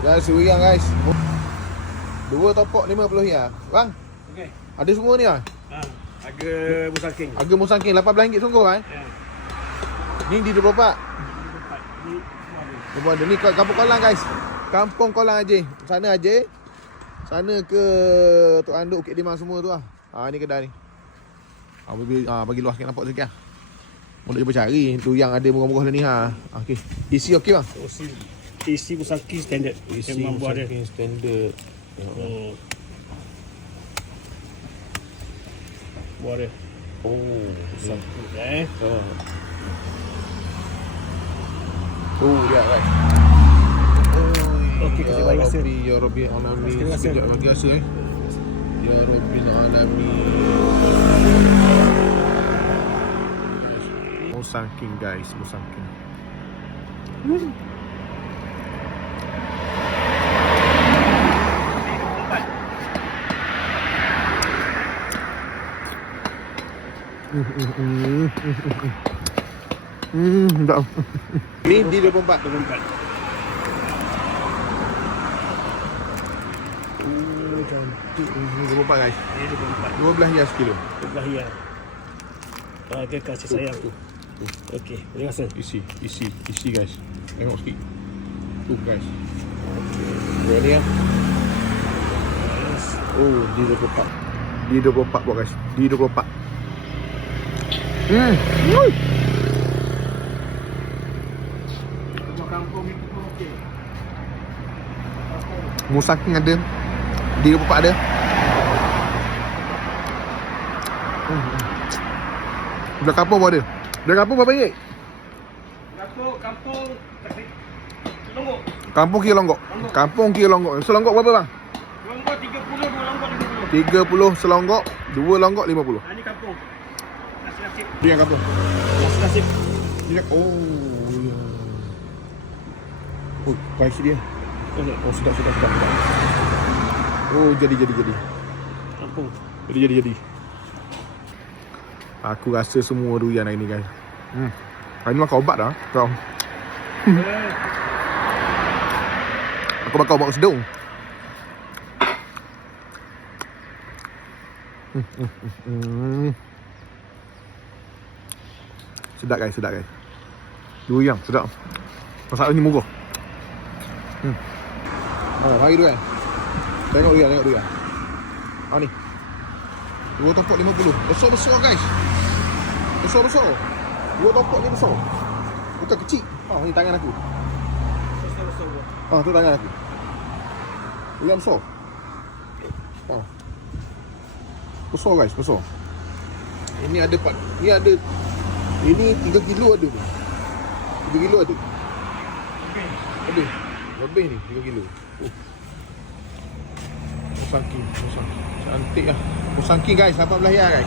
Guys, RM10 guys. Dua topok RM50 bang. Okey. Ada semua ni ah. Harga Musangking. Harga Musangking RM18 sungguh kan? Ya. Ni di 24. Ini semua ada. Semua ada ni Kampung Kolang guys. Kampung Kolang Aceh. Sana Aceh. Sana ke Tok Anduk, Bukit Timah semua tu lah. Ni kedai ni. Bagi luas sikit nampak sikit lah. Mau nak cuba cari tu yang ada murah-murah ni ha. Okey. Isi okey bang. Isi Musangking standard. Isi Memang buat dia. Musangking standard. Buat dia. Musangking Dia right. Okey, kasih banyak rasa. Ya Rabbi Alamin. Terima kasih. Sekejap bagi rasa Ya Rabbi Alamin. Musangking guys, Musangking. Sedap. Ni di 24. 24. Cantik. 24 guys. Ini 24. RM12 sekilo. Berbahagia. Harga kasih sayang. Okey, terima kasih. Isi guys. Tengok sikit. Tu guys. Ready ya? Di 24. Di 24 buat guys. Di 24. Kampung itu pun okey. Musangking ada. Di 24 ada. Belah kampung pun ada. Belah kampung berapa ringgit? Kampung Longgok. Kampung Kira Longgok. Kampung Kira Longgok. Selonggok berapa bang? Longgok 30, 2 longgok 50. 30 selonggok, 2 longgok 50. Ini kampung. Nasi-nasi. Dia yang kampung. Nasi-nasi. Dia ya. Price dia. Sedap. Jadi. Kampung. Jadi. Aku rasa semua durian hari ni guys. Hari ni makan obat dah kau. Aku makan obat sedung. Sedap guys. Durian sedap. Masalah ni murah. Hari durian. Tengok durian. Ni. 2 topok 50. Besar guys. Besar. 2 topok ni besar. Bukan kecil. Ni tangan aku. Tu tangan aku. Durian besar. Besar guys, besar. Ini ada part. Ini 3 kilo ada tu. 3 kilo ada. Lebih ni 3 kilo. Musangking. Cantik lah. Musangking guys, RM18 guys.